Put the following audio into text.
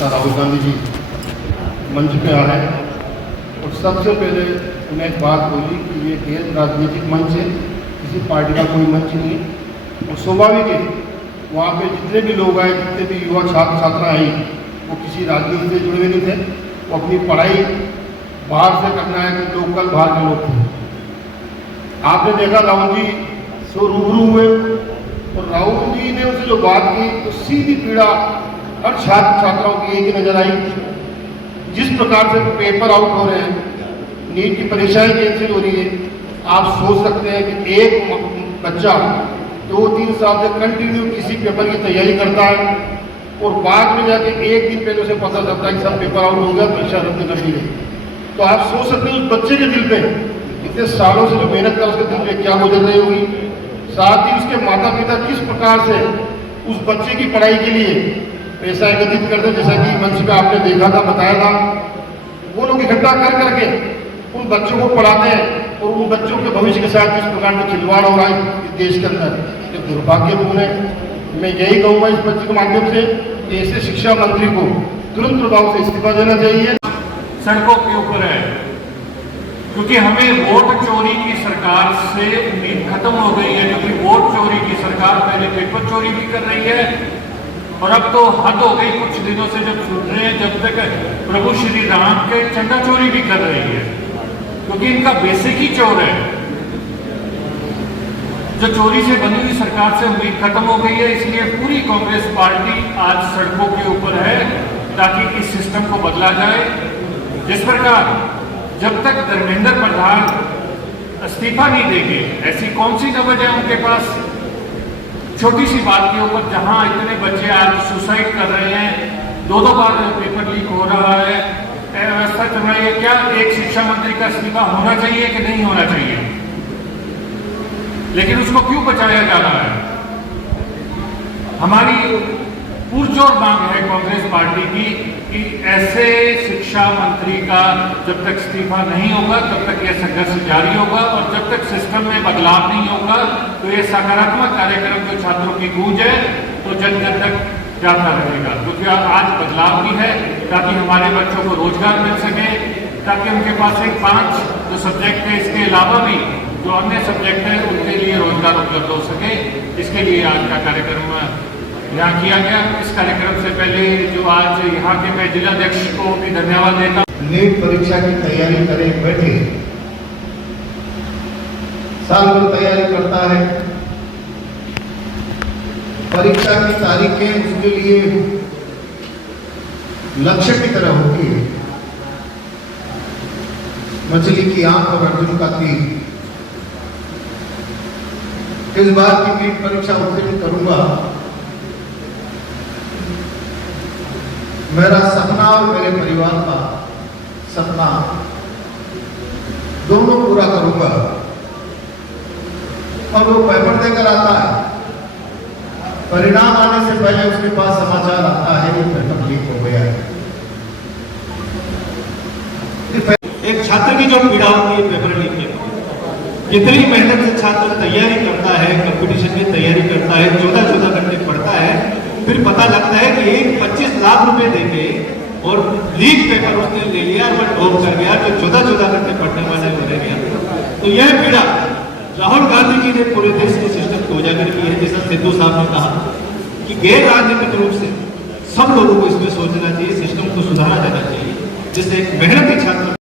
नेता राहुल गांधी जी मंच पे आ रहे हैं और सबसे पहले उन्हें एक बात बोली कि ये गैर राजनीतिक मंच है, किसी पार्टी का कोई मंच नहीं है। और स्वाभाविक है वहाँ पे जितने भी लोग आए, जितने भी युवा छात्र छात्रा आई, वो किसी राजनीति से जुड़े नहीं थे। वो अपनी पढ़ाई बाहर से करना है, कि लोकल बाहर के लोग थे। आपने देखा राहुल जी सो रूबरू हुए और राहुल जी ने उनसे जो बात की तो सीधी पीड़ा हर छात्र छात्राओं की एक ही नजर आई। जिस प्रकार से पेपर आउट हो रहे हैं, नीट की परीक्षाएं कैंसिल हो रही है, आप सोच सकते हैं कि एक बच्चा 2-3 साल से कंटिन्यू किसी पेपर की तैयारी करता है और बाद में जाके एक दिन पहले उसे पता चलता है कि सब पेपर आउट हो गया, परीक्षा रद्द कर दी गई। तो आप सोच सकते हैं उस बच्चे के दिल पे, इतने सालों से जो मेहनत कर उसके दिल पे क्या गुजर रही होगी। साथ ही उसके माता पिता किस प्रकार से उस बच्चे की पढ़ाई के लिए पैसा एकत्रित करते, जैसा कि मंच पे आपने देखा था, बताया था। वो लोग इकट्ठा कर करके उन बच्चों को पढ़ाते हैं और उन बच्चों के भविष्य के साथ किस प्रकार का खिलवाड़ हो रहा है इस देश के अंदर, ये दुर्भाग्यपूर्ण है। मैं यही कहूँगा इस बच्चे के माध्यम से, ऐसे शिक्षा मंत्री को तुरंत प्रभाव से इस्तीफा देना चाहिए। सड़कों के ऊपर है क्योंकि हमें वोट चोरी की सरकार से उम्मीद खत्म हो गई है, क्योंकि वोट चोरी की सरकार पहले पेपर चोरी भी कर रही है और अब तो हद हो गई कुछ दिनों से जब सुन रहे हैं, जब तक प्रभु श्री राम के चंदा चोरी भी कर रही है, क्योंकि इनका बेसिक ही चोर है। जो चोरी से बनी हुई सरकार से उम्मीद खत्म हो गई है, इसलिए पूरी कांग्रेस पार्टी आज सड़कों के ऊपर है ताकि इस सिस्टम को बदला जाए। जिस प्रकार जब तक धर्मेंद्र प्रधान इस्तीफा नहीं देंगे, ऐसी कौन सी वजह है उनके पास, छोटी सी बात के ऊपर जहां इतने बच्चे आज सुसाइड कर रहे हैं, 2-2 बार पेपर लीक हो रहा है, व्यवस्था चल रही है, क्या एक शिक्षा मंत्री का इस्तीफा होना चाहिए कि नहीं होना चाहिए? लेकिन उसको क्यों बचाया जा रहा है? हमारी पुरजोर मांग है कांग्रेस पार्टी की कि ऐसे शिक्षा मंत्री का जब तक इस्तीफा नहीं होगा तब तक यह संघर्ष जारी होगा और जब तक सिस्टम में बदलाव नहीं होगा तो ये सकारात्मक कार्यक्रम जो छात्रों की गूंज है तो जन जन तक जाता रहेगा। क्योंकि आज बदलाव भी है ताकि हमारे बच्चों को रोजगार मिल सके, ताकि उनके पास एक 5 जो सब्जेक्ट है इसके अलावा भी जो अन्य सब्जेक्ट है उनके लिए रोजगार उपलब्ध हो सके। इसके लिए आज का कार्यक्रम यहाँ किया गया। इस कार्यक्रम से पहले जो आज यहाँ के मैं जिलाध्यक्ष को भी धन्यवाद देता हूँ। नीट परीक्षा की तैयारी करे बैठे, साल भर तैयारी करता है, परीक्षा की तारीखें उसके लिए लक्ष्य की तरह होती है। मछली की आंख और अर्जुन का तीर। इस बार की नीट परीक्षा उत्तीर्ण करूंगा, मेरा सपना और मेरे परिवार का सपना दोनों पूरा करूंगा। और वो पेपर देकर आता है, परिणाम आने से पहले उसके पास समाचार आता है कि पेपर लीक हो गया है। एक छात्र की जो पीड़ा होती है पेपर लीक के, कितनी मेहनत से छात्र तैयारी करता है, कंपटीशन की तैयारी करता है, 14 घंटे पढ़ता है, फिर पता लगता है कि 25 लाख रुपए देके और लीक पेपर उसने ले लिया और ड्रॉप कर गया, जो 14 घंटे पढ़ने वाले हो रह गया। तो यह पीड़ा राहुल गांधी जी ने पूरे देश के सिस्टम को उजागर की है। जैसा सिद्धू साहब ने कहा कि गैर राजनीतिक रूप से सब लोगों को इसमें सोचना चाहिए, सिस्टम को सुधारा जाना चाहिए, जिससे एक मेहनती छात्र